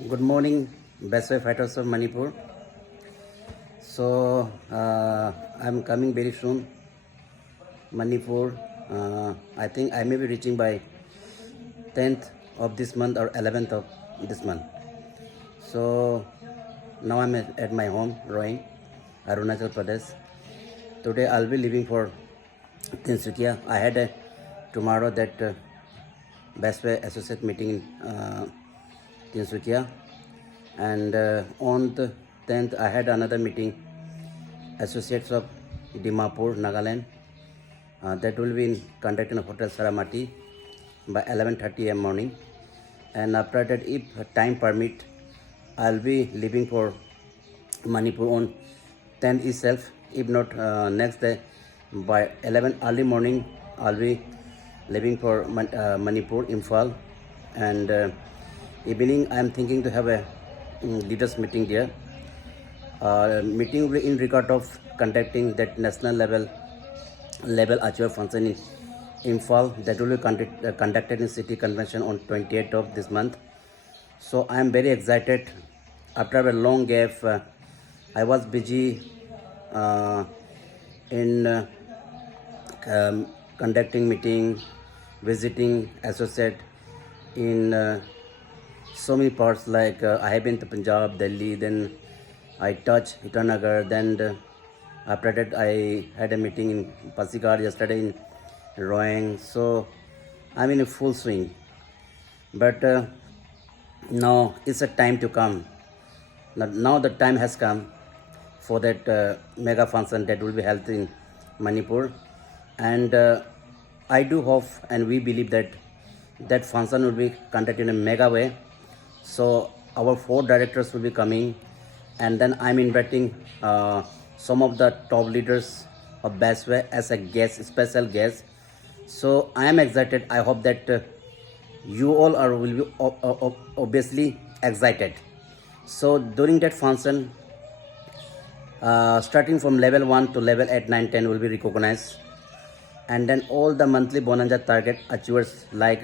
Good morning, Best Way Fighters of Manipur. So I'm coming very soon, Manipur. I think I may be reaching by 10th of this month or 11th of this month. So now I'm at my home, Roing, Arunachal Pradesh. Today I'll be leaving for Tinsukia. I had tomorrow that Best Way Associate meeting in Tinsukia, and on the 10th I had another meeting, Associates of Dimapur, Nagaland. That will be conducted in Hotel Saramati by 11:30 a.m. morning. And after that, if time permit, I'll be leaving for Manipur on 10th itself. If not next day, by 11 early morning, I'll be leaving for Manipur, Imphal. And evening, I'm thinking to have a leaders meeting there. Meeting will be in regard of conducting that national level achiever function in Imphal, that will be conducted in City Convention on 28th of this month. So I am very excited. After a long gap, I was busy in conducting meeting, visiting associate in so many parts, like I have been to Punjab, Delhi, then I touched Itanagar, then after that I had a meeting in Pasikar yesterday in Roing. So I'm in a full swing. But now it's a time to come. Now the time has come for that mega function that will be held in Manipur. And I do hope and we believe that that function will be conducted in a mega way. So our 4 directors will be coming, and then I'm inviting some of the top leaders of Best Way as a guest, special guest. So I am excited. I hope that you all will be obviously excited. So during that function, starting from level 1 to level 8, 9, 10 will be recognized, and then all the monthly bonanza target achievers like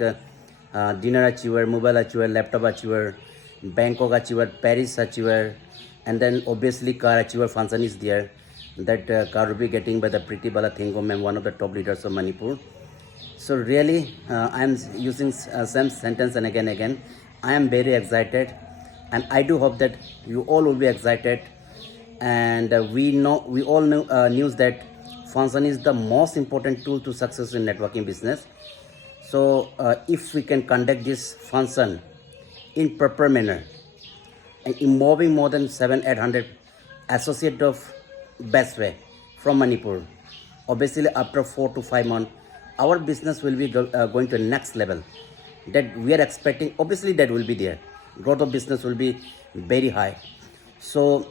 dinner achiever, mobile achiever, laptop achiever, Bangkok achiever, Paris achiever, and then obviously car achiever function is there. That car will be getting by the Priti Bala Thingom, ma'am, one of the top leaders of Manipur. So really, I am using same sentence and again. I am very excited, and I do hope that you all will be excited. And we all know news that function is the most important tool to success in networking business. So if we can conduct this function in proper manner and involving more than 700-800 associate of Best Way from Manipur, obviously after 4 to 5 months, our business will be going to the next level that we are expecting. Obviously that will be there, growth of business will be very high. So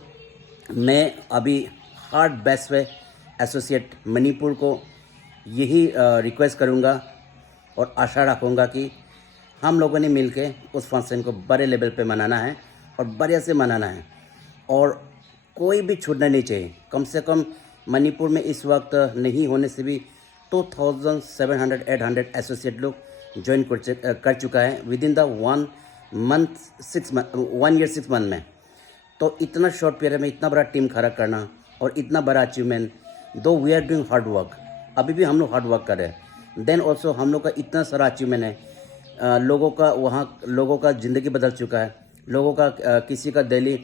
मैं अभी her best way associate Manipur को यही request करूँगा और आशा रखूँगा कि हम लोगों ने मिलके उस फंक्शन को बड़े लेवल पे मनाना है और बढ़िया से मनाना है, और कोई भी छूटना नहीं चाहिए. कम से कम मणिपुर में इस वक्त नहीं होने से भी 2700-800 एसोसिएट लोग ज्वाइन कर चुका है with in the 1 year 6 month में. तो इतना शॉर्ट पीरियड में इतना बड़ा टीम खड़ा करना और इतना बड़ा achievement, though we are doing hard work, अभी भी हम लोग हार्ड वर्क कर रहे हैं. देन ऑल्सो हम लोग का इतना सारा अचीवमेंट है, लोगों का वहाँ लोगों का ज़िंदगी बदल चुका है. लोगों का किसी का डेली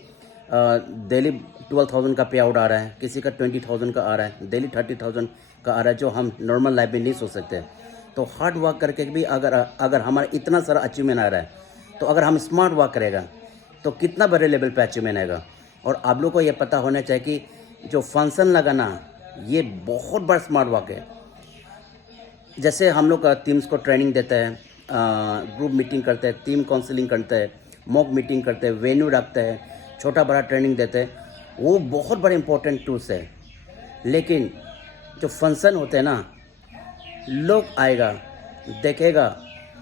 12,000 का पे आउट आ रहा है, किसी का 20,000 का आ रहा है, डेली 30,000 का आ रहा है, जो हम नॉर्मल लाइफ में नहीं सोच सकते. तो हार्ड वर्क करके भी अगर हमारा इतना सारा अचीवमेंट आ रहा है, तो अगर हम स्मार्ट वर्क करेगा तो कितना बड़े लेवल पे अचीवमेंट आएगा. और आप लोग को ये पता होना चाहिए कि जो फंक्शन लगाना ये बहुत बड़ा स्मार्ट वर्क है. जैसे हम लोग टीम्स को ट्रेनिंग देते हैं, ग्रुप मीटिंग करते हैं, टीम काउंसलिंग करते हैं, मॉक मीटिंग करते हैं, वेन्यू रखते हैं, छोटा बड़ा ट्रेनिंग देते हैं, वो बहुत बड़े इंपॉर्टेंट टूल्स है. लेकिन जो फंक्शन होते हैं ना, लोग आएगा देखेगा,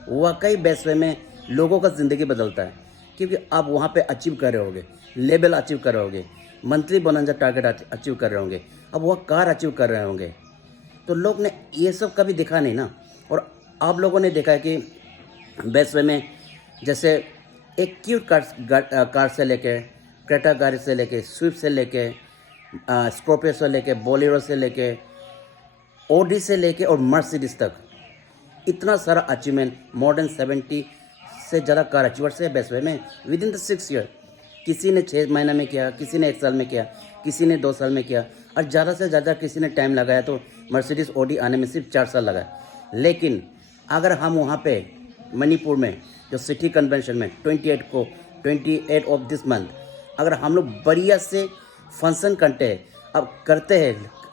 वाकई बेस्ट वे में लोगों का ज़िंदगी बदलता है. क्योंकि आप वहाँ पे अचीव कर रहे होगे, लेवल अचीव कर रहे होगे, मंथली बोनस टारगेट अचीव कर रहे होंगे, अब वह कार अचीव कर रहे होंगे. तो लोग ने ये सब कभी देखा नहीं ना. और आप लोगों ने देखा है कि बेस्ट वे में जैसे एक क्यूट कार से लेके, क्रेटा गाड़ी से लेके, स्विफ्ट से लेके, स्कॉर्पियो से लेके, बोलेरो से लेके, ओडी से लेके और मर्सिडीज तक, इतना सारा अचीवमेंट, मोर देन 70 से ज़्यादा कार अचीवर्स है बेस्ट वे में विद इन द 6 ईयर। किसी ने 6 महीने में किया, किसी ने 1 साल में किया, किसी ने 2 साल में किया, और ज़्यादा से ज़्यादा किसी ने टाइम लगाया तो मर्सिडीज ओडी आने में सिर्फ 4 साल लगा। लेकिन अगर हम वहाँ पे मणिपुर में जो सिटी कन्वेंशन में 28 ऑफ दिस मंथ अगर हम लोग बढ़िया से फंक्शन करते हैं,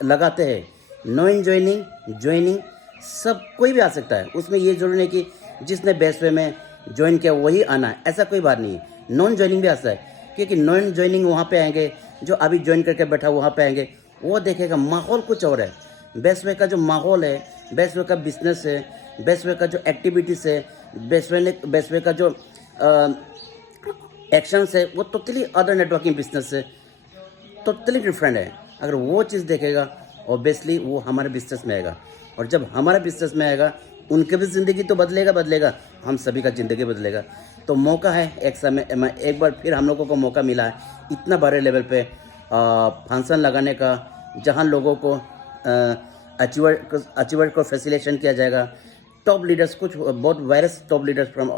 लगाते हैं, नॉन ज्वाइनिंग सब कोई भी आ सकता है उसमें। ये जरूरी नहीं कि जिसने बेस्ट वे में ज्वाइन किया वही आना है, ऐसा कोई बात नहीं है। नॉन ज्वाइनिंग भी आ सकता है, क्योंकि नॉन ज्वाइनिंग वहाँ पे आएंगे, जो अभी ज्वाइन करके बैठा वहाँ पे आएंगे, वो देखेगा माहौल कुछ और है। बेस्ट वे का जो माहौल है, बेस्ट वे का बिजनेस है, बेस्ट वे का जो एक्टिविटीज़ है, बेस्ट वे का जो एक्शंस है, वो टोटली अदर नेटवर्किंग बिजनेस से टोटली डिफरेंट है। अगर वो चीज़ देखेगा ऑब्वियसली वो हमारे बिजनेस में आएगा, और जब हमारे बिजनेस में आएगा उनकी भी ज़िंदगी तो बदलेगा, हम सभी का ज़िंदगी बदलेगा। तो मौका है एक बार फिर हम लोगों को मौका मिला है इतना बड़े लेवल पे फंक्शन लगाने का, जहां लोगों को अचीवर को फैसिलिटेशन किया जाएगा। टॉप लीडर्स, कुछ बहुत virus top leaders from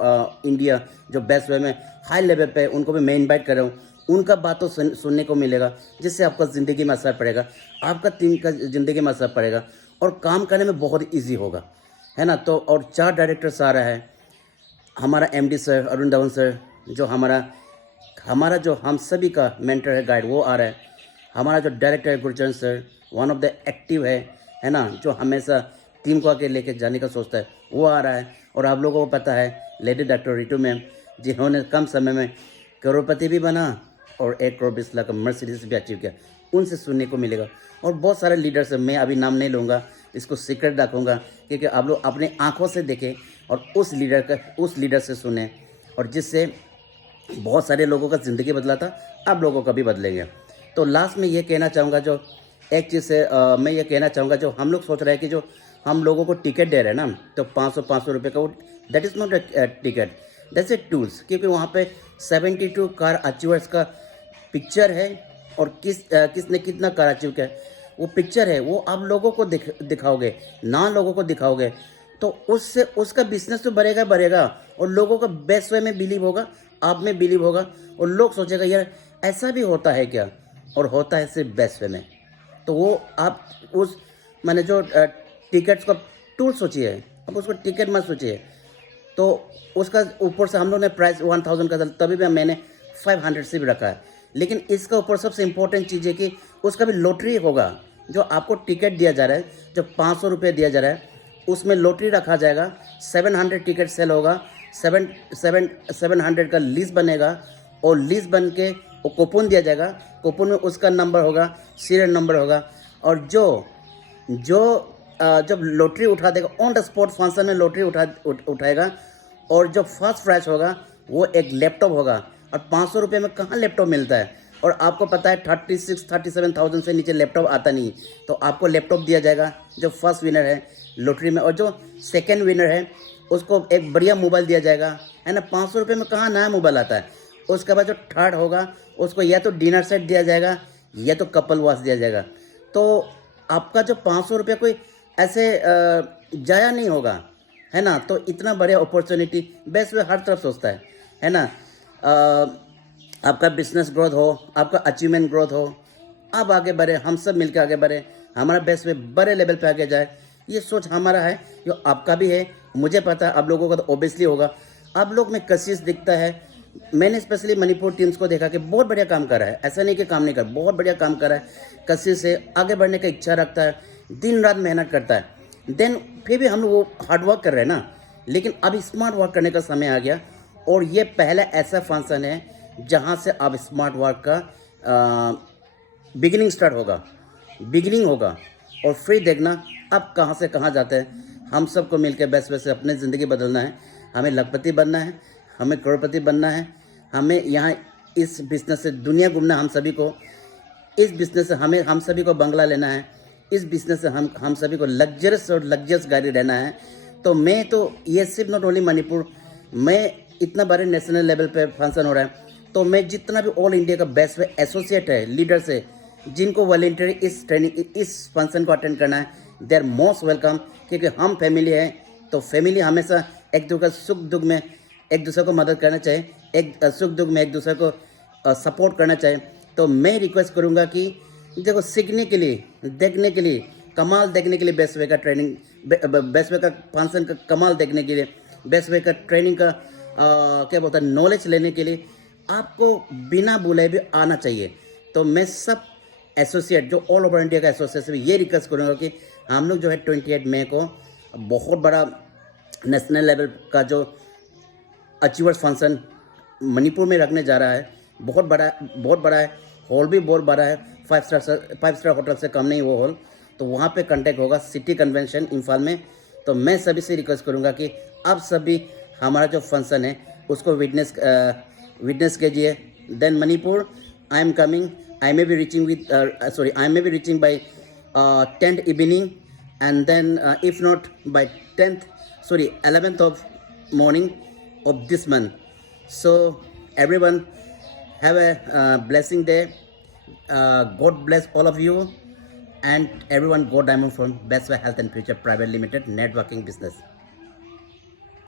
India जो बेस्ट वे में हाई लेवल पे, उनको भी मैं इन्वाइट कर रहा हूँ। उनका बात तो सुनने को मिलेगा, जिससे आपका ज़िंदगी में असर पड़ेगा, आपका टीम का ज़िंदगी में असर पड़ेगा, और काम करने में बहुत ईजी होगा, है ना। तो और 4 डायरेक्टर्स आ रहा है, हमारा MD sir Arun Dhawan sir, जो हमारा जो हम सभी का मेंटर है, गाइड, वो आ रहा है। हमारा जो डायरेक्टर है Gurcharan sir, one of the active है ना, जो हमेशा टीम को आके लेके जाने का सोचता है, वो आ रहा है। और आप लोगों को पता है लेडी डॉक्टर रितु मैम, जिन्होंने कम समय में करोड़पति भी बना और 1 करोड़ 20 लाख का मर्सिडीज भी अचीव किया, उनसे सुनने को मिलेगा। और बहुत सारे लीडर्स हैं, मैं अभी नाम नहीं लूँगा, इसको सीक्रेट रखूँगा, क्योंकि आप लोग अपने आँखों से देखें और उस लीडर से सुने, और जिससे बहुत सारे लोगों का ज़िंदगी बदला था, आप लोगों का भी बदलेंगे। तो लास्ट में ये कहना चाहूँगा, जो एक चीज़ से मैं ये कहना चाहूँगा, जो हम लोग सोच रहे हैं कि जो हम लोगों को टिकट दे रहे हैं ना, तो 500 रुपये का, वो that is not a ticket, that's AI tools. क्योंकि वहाँ पे 72 कार अचीवर्स का पिक्चर है, और किसने कितना कार अचीव किया वो पिक्चर है, वो आप लोगों को दिखाओगे ना, लोगों को दिखाओगे, तो उससे उसका बिजनेस तो बढ़ेगा, और लोगों का बेस्ट वे में बिलीव होगा, आप में बिलीव होगा, और लोग सोचेगा यार ऐसा भी होता है क्या, और होता है सिर्फ बेस्ट वे में। तो वो आप उस मैंने जो टिकट्स का टूल सोचिए, अब उसको टिकट मत सोचिए। तो उसका ऊपर से हम लोग ने प्राइस 1000 का, तभी भी मैंने 500 से भी रखा है। लेकिन इसका ऊपर सबसे इम्पोर्टेंट चीज़ है कि उसका भी लॉटरी होगा। जो आपको टिकट दिया जा रहा है, जो 500 रुपये दिया जा रहा है, उसमें लॉटरी रखा जाएगा। 700 टिकट सेल होगा, 700 का लिस्ट बनेगा, और लिस्ट बन के वो कूपन दिया जाएगा। कूपन में उसका नंबर होगा, सीरियल नंबर होगा, और जब लॉटरी उठा देगा ऑन द स्पॉट फंक्शन में लॉटरी उठाएगा, और जो फर्स्ट प्राइज होगा वो एक लैपटॉप होगा। और 500 रुपये में कहाँ लैपटॉप मिलता है, और आपको पता है 37,000 से नीचे लैपटॉप आता नहीं। तो आपको लैपटॉप दिया जाएगा जो फर्स्ट विनर है लॉटरी में, और जो सेकंड विनर है उसको एक बढ़िया मोबाइल दिया जाएगा, है ना। 500 रुपये में कहाँ नया मोबाइल आता है। उसके बाद जो थर्ड होगा उसको या तो डिनर सेट दिया जाएगा, या तो कपल वॉच दिया जाएगा। तो आपका जो 500 रुपये कोई ऐसे जाया नहीं होगा, है ना। तो इतना बढ़िया अपॉर्चुनिटी बेस्ट वे हर तरफ सोचता है ना। आपका बिजनेस ग्रोथ हो, आपका अचीवमेंट ग्रोथ हो, आप आगे बढ़े, हम सब मिलकर आगे बढ़े, हमारा बेस्ट वे बड़े लेवल पे आगे जाए, ये सोच हमारा है, जो आपका भी है। मुझे पता है आप लोगों का तो ऑब्वियसली होगा। आप लोग में कशिश दिखता है। मैंने स्पेशली मणिपुर टीम्स को देखा कि बहुत बढ़िया काम कर रहा है, ऐसा नहीं कि काम नहीं कर, बहुत बढ़िया काम कर रहा है। कशिश से आगे बढ़ने का इच्छा रखता है, दिन रात मेहनत करता है। देन फिर भी हम लोग वो हार्ड वर्क कर रहे हैं ना, लेकिन अब स्मार्ट वर्क करने का समय आ गया। और ये पहला ऐसा फंक्शन है जहाँ से अब स्मार्ट वर्क का बिगिनिंग होगा। और फिर देखना अब कहाँ से कहाँ जाते हैं। हम सबको मिलकर बेस्ट वे से अपनी ज़िंदगी बदलना है। हमें लखपति बनना है, हमें करोड़पति बनना है, हमें यहाँ इस बिज़नेस से दुनिया घूमना। हम सभी को इस बिज़नेस से हम सभी को बंगला लेना है। इस बिज़नेस से हम सभी को लग्जरियस गाड़ी रहना है। तो मैं तो ये सिर्फ नॉट ओनली मणिपुर, मैं इतना बड़े नेशनल लेवल पे फंक्शन हो रहा है, तो मैं जितना भी ऑल इंडिया का बेस्ट वे एसोसिएट है, लीडर्स है, जिनको वॉलेंटरी इस ट्रेनिंग इस फंक्शन को अटेंड करना है, दे आर मोस्ट वेलकम। क्योंकि हम फैमिली है, तो फैमिली हमेशा एक दूसरे का सुख दुख में एक दूसरे को मदद करना चाहिए, एक सुख दुख में एक दूसरे को सपोर्ट करना चाहिए। तो मैं रिक्वेस्ट करूँगा कि देखो, सीखने के लिए, देखने के लिए, कमाल देखने के लिए बेस्ट वे का ट्रेनिंग, बेस्ट वे का फंक्शन का कमाल देखने के लिए, बेस्ट वे का ट्रेनिंग का क्या बोलता है, नॉलेज लेने के लिए आपको बिना बुलाए भी आना चाहिए। तो मैं सब एसोसिएट जो ऑल ओवर इंडिया का एसोसिएशन ये रिक्वेस्ट करूँगा कि हम लोग जो है 28 मई को बहुत बड़ा नेशनल लेवल का जो अचीवर्स फंक्शन मणिपुर में रखने जा रहा है। बहुत बड़ा है, हॉल भी बहुत बड़ा है, 5 स्टार होटल से कम नहीं वो हॉल। तो वहाँ पे कंटेक्ट होगा सिटी कन्वेंशन इम्फाल में। तो मैं सभी से रिक्वेस्ट करूँगा कि आप सभी हमारा जो फंक्शन है उसको विटनेस कीजिए। Then Manipur I am coming, I may be reaching by 10th evening, and then if not by 11th of morning of this month. So everyone have a blessing day. God bless all of you, and everyone go Diamond from Best Way Health and Future Private Limited Networking Business.